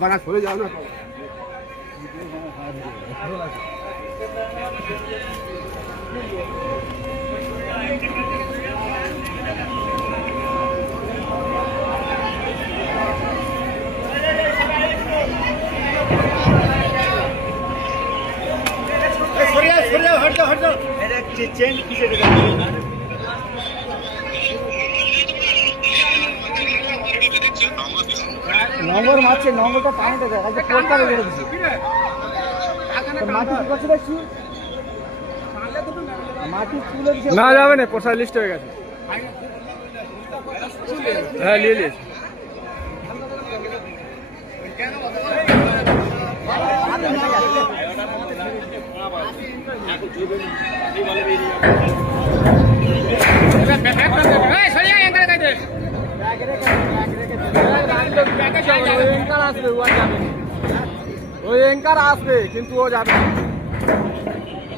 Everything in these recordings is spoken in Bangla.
বাড়া সরে যাও না। নম্বর মারছে, নম্বরটা পানিতে দেয় আজকে পোস্টারে বেড়ে দিচ্ছে মাটি করছে দেখছি মাটি তুলে দিচ্ছে না যাবে না, পোস্টার লিস্ট হয়ে গেছে। হ্যাঁ নিয়ে নিয়েছি। ওই এঙ্কার আসবে কিন্তু ও যাবে না,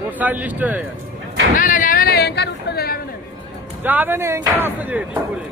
ওর সাইড লিস্ট হয়ে গেছে। না না যাবে না, এঙ্কার উঠতে যাবে না, যাবে না, এঙ্কার আসবে যে ঠিক করে।